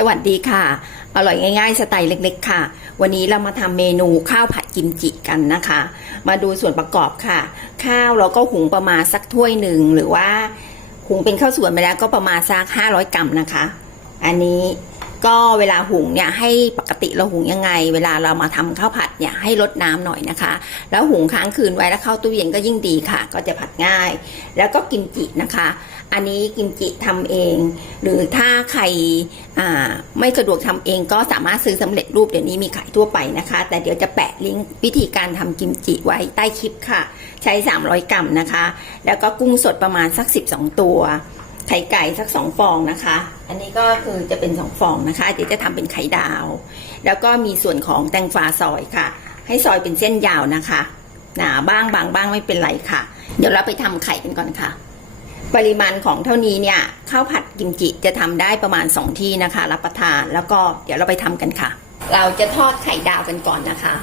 สวัสดีค่ะ อร่อยง่าย ๆ สไตล์เล็กๆ ค่ะ วันนี้เรามาทำเมนูข้าวผัดกิมจิกันนะคะ มาดูส่วนประกอบค่ะ ข้าวเราก็หุงประมาณสักถ้วยหนึ่งหรือว่า หุงเป็นข้าวสวยไปแล้วก็ประมาณสัก500 กรัมนะคะ อันนี้ ก็เวลาหุงเนี่ยให้ปกติเราหุงยังไง เวลาเรามาทำข้าวผัดเนี่ยให้ลดน้ำหน่อยนะคะ แล้วหุงค้างคืนไว้แล้วเข้าตู้เย็นก็ยิ่งดีค่ะ ก็จะผัดง่าย แล้วก็กิมจินะคะ อันนี้กิมจิทำเอง หรือถ้าใครไม่สะดวกทำเองก็สามารถซื้อสำเร็จรูปเดี๋ยวนี้มีขายทั่วไปนะคะ แต่เดี๋ยวจะแปะลิงก์วิธีการทำกิมจิไว้ใต้คลิปค่ะ ใช้ 300 กรัมนะคะ แล้วก็กุ้งสดประมาณสัก 12 ตัว ไข่ไก่สัก2ฟองนะคะ อันนี้ก็คือจะเป็น2ฟองนะคะเดี๋ยวจะทำเป็นไข่ดาว แล้วก็มีส่วนของแตงฟ้าซอยค่ะ ให้ซอยเป็นเส้นยาวนะคะหนาบ้างบางบ้างไม่เป็นไรค่ะ เดี๋ยวเราไปทำไข่กันก่อนค่ะ ปริมาณของเท่านี้เนี่ยข้าวผัดกิมจิจะทำได้ประมาณ 2 ที่นะคะ รับประทานแล้วก็เดี๋ยวเราไปทำกันค่ะ เราจะทอดไข่ดาวกันก่อนนะคะ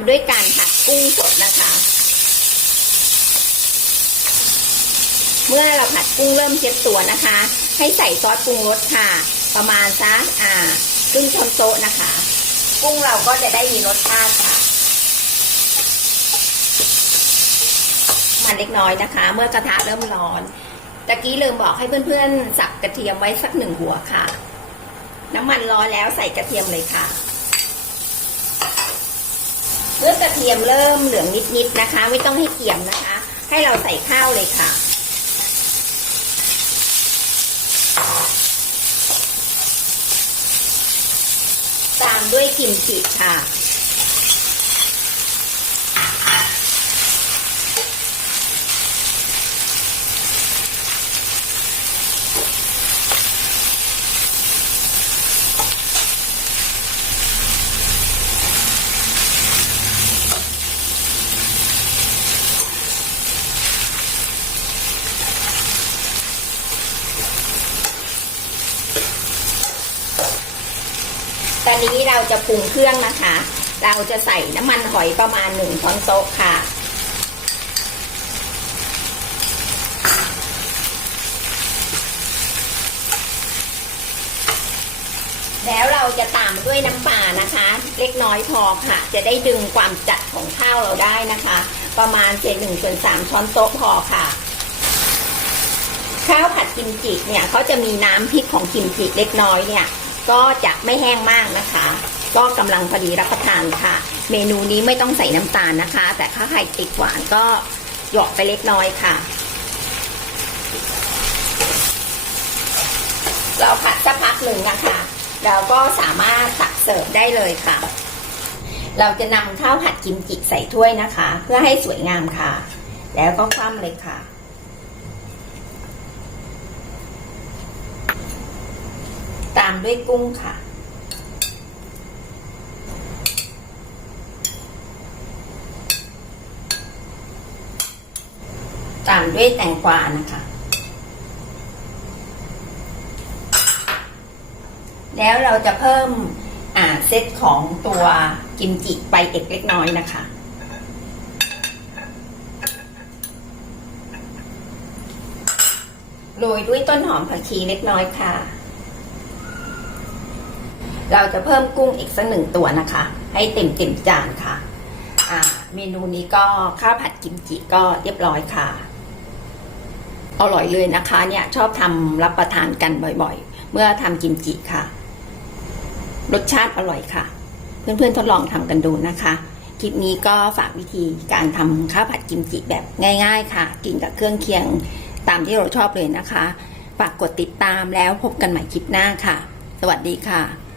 ตาด้วยการผัดกุ้งสดนะคะ เมื่อเราผัดกุ้งเริ่มเช็ดตัวนะคะ ให้ใส่ซอสปรุงรสค่ะ ประมาณสักอ่าครึ่งช้อนโต๊ะนะคะ กุ้งเราก็จะได้มีรสชาติค่ะ มันเล็กน้อยนะคะ เมื่อกระทะเริ่มร้อนตะกี้ลืมบอกให้เพื่อนๆ สับกระเทียมไว้สักหนึ่งหัวค่ะ น้ำมันร้อนแล้วใส่กระเทียมเลยค่ะ เมื่อกระเทียมเริ่มเหลืองนิดๆนะคะ ไม่ต้องให้เกี่ยมนะคะ ให้เราใส่ข้าวเลยค่ะ ตามด้วยกิมจิค่ะ นนี้เราจะปรุงเครื่องนะคะ เราจะใส่น้ำมันหอยประมาณหนึ่งช้อนโต๊ะค่ะ แล้วเราจะตามด้วยน้ำปลานะคะ เล็กน้อยพอค่ะ จะได้ดึงความจัดของข้าวเราได้นะคะ ประมาณเศษหนึ่งส่วนสามช้อนโต๊ะพอค่ะข้าวผัดกิมจิเนี่ยเขาจะมีน้ำพริกของกิมจิเล็กน้อยเนี่ย ก็จะไม่แห้งมากนะคะ ก็กำลังพอดีรับประทานค่ะ เมนูนี้ไม่ต้องใส่น้ำตาลนะคะ แต่ถ้าใครติดหวานก็หยอกไปเล็กน้อยค่ะ เราผัดสักพักหนึ่งนะคะ เราก็สามารถตักเสิร์ฟได้เลยค่ะ เราจะนำข้าวผัดกิมจิใส่ถ้วยนะคะ เพื่อให้สวยงามค่ะ แล้วก็คว่ำเลยค่ะามด้วยกุ้งค่ะ ตามด้วยแตงกวานะคะ แล้วเราจะเพิ่มเซตของตัวกิมจิไปเอกเล็กน้อยนะคะ โรยด้วยต้นหอมผักชีเล็กน้อยค่ะ เราจะเพิ่มกุ้งอีกสักหนึ่งตัวนะคะ ให้เต็มเต็มจานค่ะ อ่า เมนูนี้ก็ข้าวผัดกิมจิก็เรียบร้อยค่ะ อร่อยเลยนะคะ เนี่ยชอบทำรับประทานกันบ่อยๆ เมื่อทำกิมจิค่ะ รสชาติอร่อยค่ะ เพื่อนๆทดลองทำกันดูนะคะคลิปนี้ก็ฝากวิธีการทำข้าวผัดกิมจิแบบง่าย ๆ ค่ะ กินกับเครื่องเคียงตามที่เราชอบเลยนะคะ ฝากกดติดตามแล้วพบกันใหม่คลิปหน้าค่ะ สวัสดีค่ะ